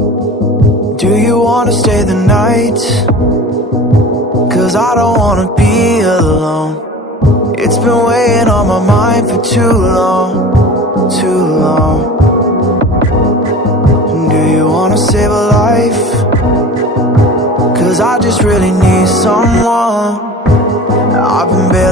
Do you wanna stay the night? 'Cause I don't wanna be alone. It's been weighing on my mind for too long, too long. Do you wanna save a life? 'Cause I just really need someone. I've been barely